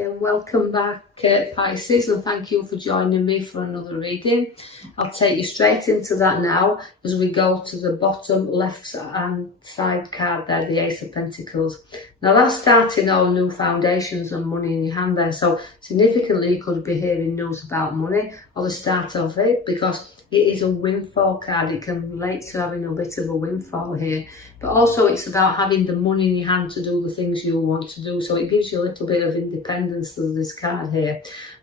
Hi and welcome back Pisces, and thank you for joining me for another reading. I'll take you straight into that now as we go to the bottom left hand side card there, the Ace of Pentacles. Now that's starting all new foundations and money in your hand there, so significantly you could be hearing news about money or the start of it, because it is a windfall card. It can relate to having a bit of a windfall here, but also it's about having the money in your hand to do the things you want to do, so it gives you a little bit of independence to this card here.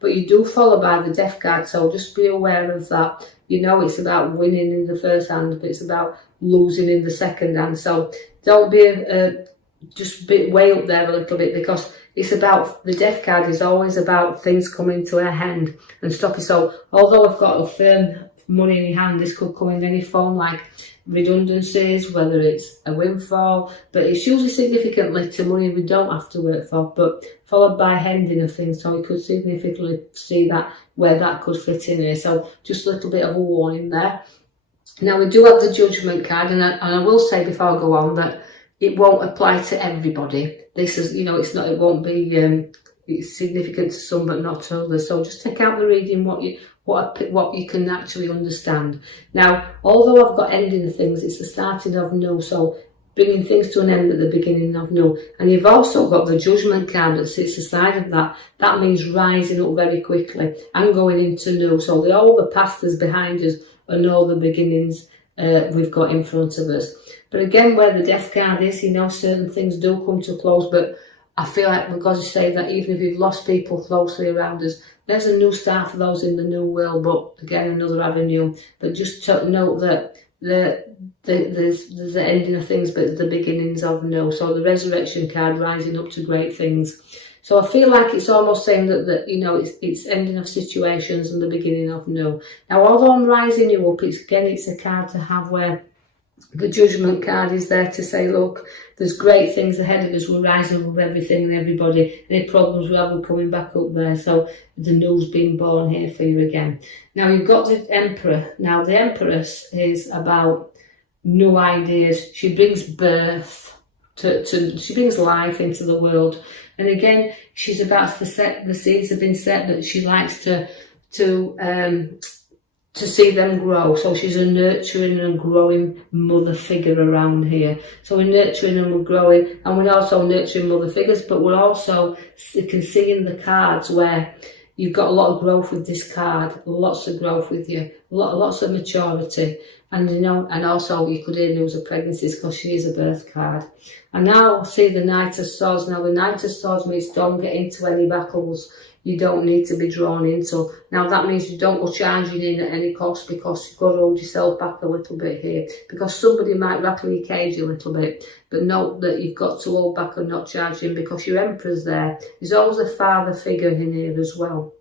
But you do follow by the Death card, so just be aware of that. You know it's about winning in the first hand, but it's about losing in the second hand, so don't be just way up there a little bit, because it's about, the Death card is always about things coming to a end and stopping. So although I've got a firm money in your hand, this could come in any form, like redundancies, whether it's a windfall, but it's usually significantly to money we don't have to work for, but followed by ending of things, so we could significantly see that where that could fit in here. So just a little bit of a warning there. Now we do have the Judgment card, and I will say before I go on that it won't apply to everybody. This is, you know, it's not, it won't be it's significant to some but not to others, so just take out the reading what you can actually understand. Now, although I've got ending of things, it's the starting of new, so bringing things to an end at the beginning of new. And you've also got the Judgment card that sits aside of that. That means rising up very quickly and going into new. So all the past is behind us and all the beginnings we've got in front of us. But again, where the Death card is, you know, certain things do come to a close, but I feel like we've got to say that even if we've lost people closely around us, there's a new start for those in the new world, but again, another avenue. But just to note that there's the ending of things, but the beginnings of new. So the Resurrection card, rising up to great things. So I feel like it's almost saying that you know, it's ending of situations and the beginning of new. Now, although I'm rising you up, it's a card to have where the Judgment card is there to say, look, there's great things ahead of us. We're rising above everything and everybody. Any problems we have, we're coming back up there. So the new's being born here for you again. Now you've got the Emperor. Now the Empress is about new ideas. She brings birth she brings life into the world. And again, she's about to set, the seeds have been set that she likes to see them grow. So she's a nurturing and growing mother figure around here. So we're nurturing and we're growing, and we're also nurturing mother figures, but we're also, you can see in the cards where you've got a lot of growth with this card, lots of growth with you, lots of maturity. And you know, and also you could hear news of pregnancies because she is a birth card. And now see the Knight of Swords. Now the Knight of Swords means don't get into any battles you don't need to be drawn into. Now that means you don't go charging in at any cost, because you've got to hold yourself back a little bit here, because somebody might rattle your cage a little bit, but note that you've got to hold back and not charge in, because your Emperor's there. There's always a father figure in here as well.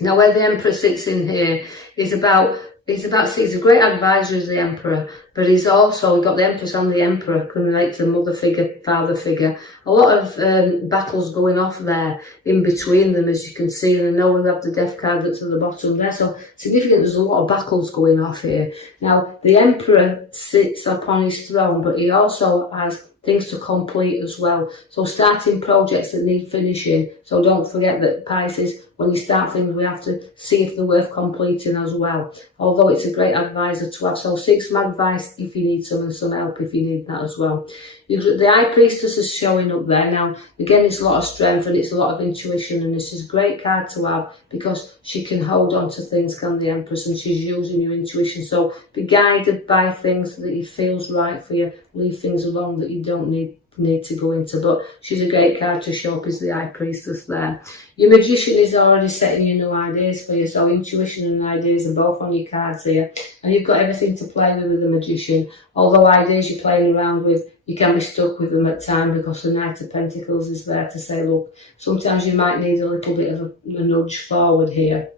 Now where the Emperor sits in here is about, he's a great advisor as the Emperor, but he's also got the Empress and the Emperor can relate to the mother figure, father figure. A lot of battles going off there in between them, as you can see, and I know we have the Death card that's at the bottom there, so significant, there's a lot of battles going off here. Now the Emperor sits upon his throne, but he also has things to complete as well. So starting projects that need finishing. So don't forget that Pisces, when you start things, we have to see if they're worth completing as well. Although it's a great advisor to have. So seek some advice if you need some, and some help if you need that as well. The High Priestess is showing up there. Now, again, it's a lot of strength and it's a lot of intuition, and this is a great card to have because she can hold on to things, can the Empress, and she's using your intuition. So be guided by things that it feels right for you. Leave things alone that you don't need to go into, but she's a great card to show up as the High Priestess there. Your Magician is already setting you new ideas for you, so intuition and ideas are both on your cards here, and you've got everything to play with the Magician. Although ideas you're playing around with, you can be stuck with them at times, because the Knight of Pentacles is there to say, look, sometimes you might need a little bit of a nudge forward here,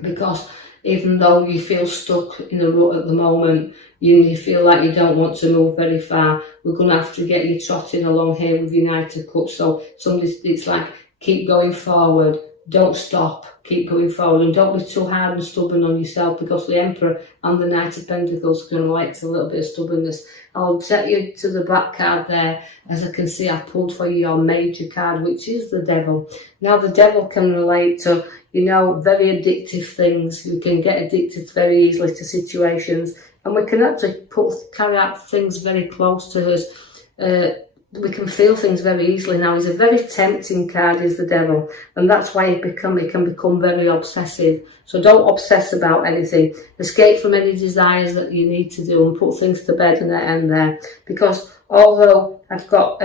because even though you feel stuck in a rut at the moment, you feel like you don't want to move very far, we're going to have to get you trotting along here with your Knight of Cups. So it's like, keep going forward, don't stop, keep going forward, and don't be too hard and stubborn on yourself, because the Emperor and the Knight of Pentacles can relate to a little bit of stubbornness. I'll set you to the back card there. As I can see, I pulled for you your major card, which is the Devil. Now, the Devil can relate to, you know, very addictive things. You can get addicted very easily to situations, and we can actually carry out things very close to us. We can feel things very easily. Now, he's a very tempting card, is the Devil, and that's why it can become very obsessive. So don't obsess about anything. Escape from any desires that you need to do, and put things to bed and end there. Because although I've got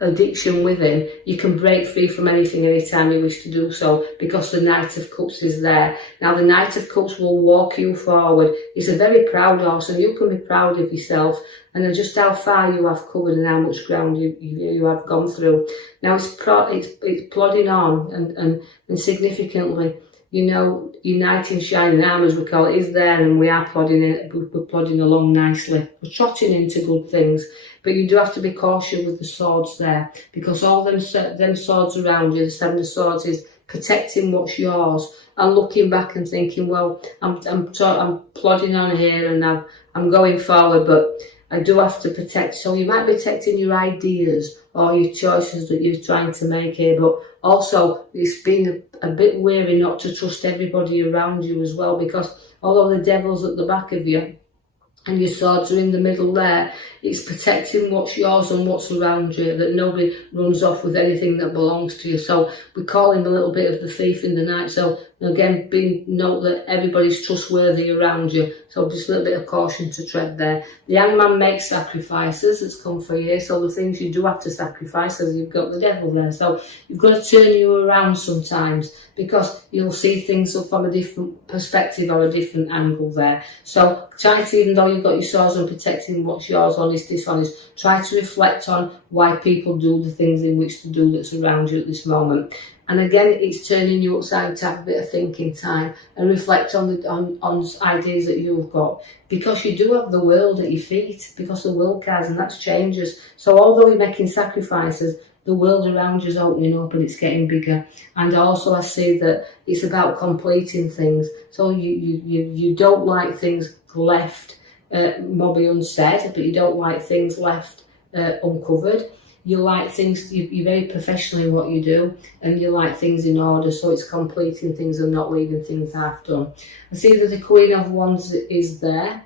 addiction with him, you can break free from anything anytime you wish to do so, because the Knight of Cups is there. Now, the Knight of Cups will walk you forward. He's a very proud horse, and you can be proud of yourself and just how far you have covered and how much ground you have gone through. Now, it's plodding on, and significantly, you know, uniting shining armour, as we call it, is there, and we are we're plodding along nicely. We're trotting into good things, but you do have to be cautious with the swords there, because all them swords around you, the Seven of Swords, is protecting what's yours, and looking back and thinking, well, I'm plodding on here, and I'm going forward, but I do have to protect. So you might be protecting your ideas or your choices that you're trying to make here, but also it's been a bit wary not to trust everybody around you as well, because although the Devil's at the back of you and your swords are in the middle there, it's protecting what's yours and what's around you, that nobody runs off with anything that belongs to you. So we call him a little bit of the thief in the night. So again, note that everybody's trustworthy around you. So just a little bit of caution to tread there. The Hangman makes sacrifices. It's come for you. So the things you do have to sacrifice, as you've got the Devil there. So you've got to turn you around sometimes, because you'll see things from a different perspective or a different angle there. So try to, even though you've got your swords on protecting what's yours, honest, dishonest, try to reflect on why people do the things in which to do that's around you at this moment. And again, it's turning you upside to have a bit of thinking time and reflect on ideas that you've got, because you do have the world at your feet, because the world cards, and that's changes. So although you're making sacrifices, the world around you is opening up and it's getting bigger. And also I see that it's about completing things. So you don't like things left maybe unsaid, but you don't like things left uncovered. You like things, you're very professional in what you do, and you like things in order, so it's completing things and not leaving things half done. I see that the Queen of Wands is there,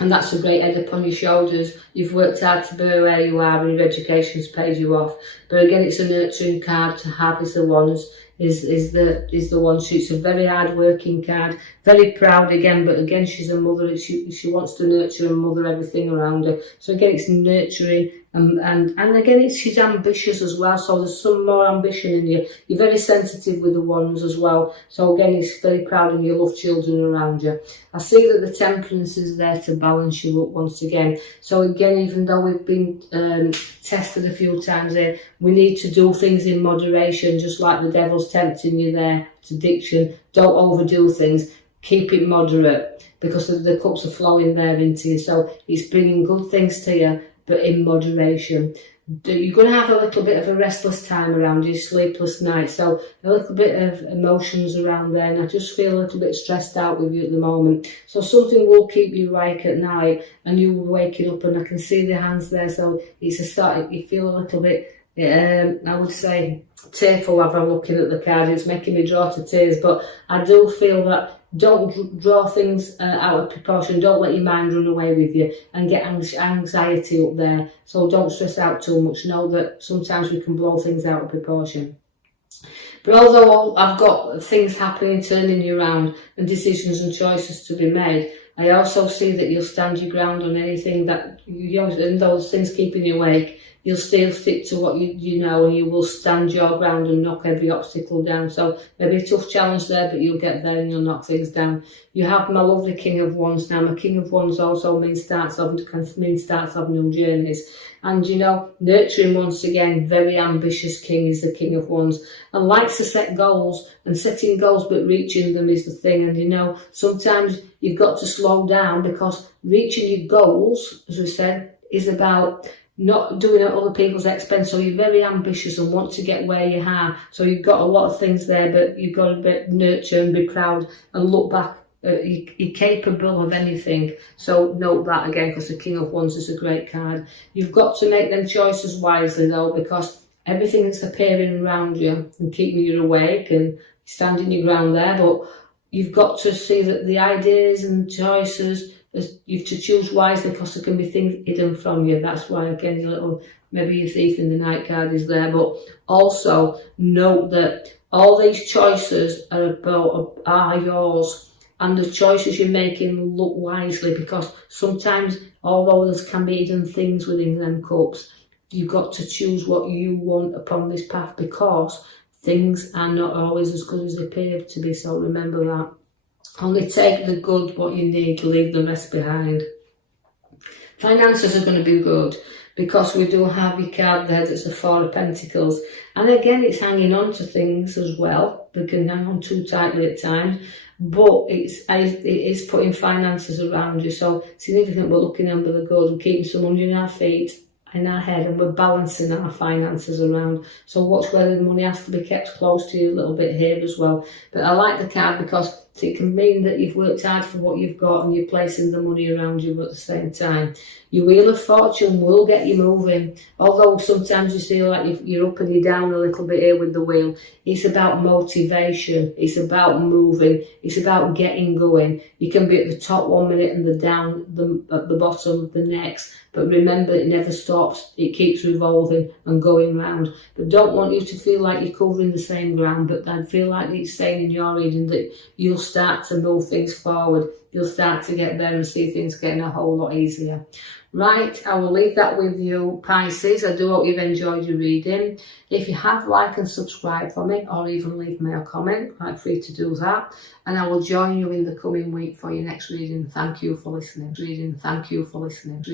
and that's a great head upon your shoulders. You've worked hard to be where you are, and your education's paid you off. But again, it's a nurturing card to have, is the Wands. Is the one. She's a very hard working card, very proud again, but again she's a mother. She wants to nurture and mother everything around her. So again, it's nurturing, and again she's ambitious as well. So there's some more ambition in you. You're very sensitive with the Wands as well. So again, it's very proud, and you love children around you. I see that the Temperance is there to balance you up once again. So again, even though we've been tested a few times here, we need to do things in moderation, just like the Devil's tempting you there. It's addiction. Don't overdo things. Keep it moderate, because the cups are flowing there into you. So it's bringing good things to you, but in moderation. You're going to have a little bit of a restless time around you, sleepless nights, so a little bit of emotions around there, and I just feel a little bit stressed out with you at the moment. So something will keep you awake at night, and you will waking up, and I can see the hands there, so it's a start. You feel a little bit, I would say, tearful as I'm looking at the card. It's making me draw to tears, but I do feel that don't draw things out of proportion. Don't let your mind run away with you and get anxiety up there. So don't stress out too much. Know that sometimes we can blow things out of proportion. But although I've got things happening, turning you around, and decisions and choices to be made, I also see that you'll stand your ground on anything that, and those things keeping you awake, you'll still stick to what you know, and you will stand your ground and knock every obstacle down. So maybe a tough challenge there, but you'll get there and you'll knock things down. You have my lovely King of Wands now. My King of Wands also means starts of new journeys. And you know, nurturing once again, very ambitious king is the King of Wands, and likes to set goals, and setting goals but reaching them is the thing. And you know, sometimes you've got to slow down, because reaching your goals, as we said, is about not doing it at other people's expense. So you're very ambitious and want to get where you are. So you've got a lot of things there, but you've got to nurture and be proud and look back. You're capable of anything. So note that again, because the King of Wands is a great card. You've got to make them choices wisely though, because everything that's appearing around you and keeping you awake and standing your ground there, but you've got to see that the ideas and choices, you have to choose wisely, because there can be things hidden from you. That's why again your little, maybe your thief in the night card is there. But also note that all these choices are yours, and the choices you're making, look wisely, because sometimes although there can be hidden things within them cups, you've got to choose what you want upon this path, because things are not always as good as they appear to be. So remember that. Only take the good, what you need, leave the rest behind. Finances are going to be good, because we do have your card there that's the Four of Pentacles. And again, it's hanging on to things as well. They can hang on too tightly at times. But it is putting finances around you. So significant, we're looking under the good and keeping some under our feet, in our head, and we're balancing our finances around. So watch where the money has to be kept close to you a little bit here as well. But I like the card because it can mean that you've worked hard for what you've got and you're placing the money around you at the same time. Your Wheel of Fortune will get you moving. Although sometimes you feel like you're up and you're down a little bit here with the wheel. It's about motivation. It's about moving. It's about getting going. You can be at the top 1 minute and at the bottom the next. But remember, it never stops. It keeps revolving and going round. But don't want you to feel like you're covering the same ground, but then feel like it's saying in your reading that you'll start to move things forward. You'll start to get there and see things getting a whole lot easier. Right, I will leave that with you, Pisces. I do hope you've enjoyed your reading. If you have, like and subscribe for me, or even leave me a comment, I'm free to do that. And I will join you in the coming week for your next reading. Thank you for listening. Thank you for listening.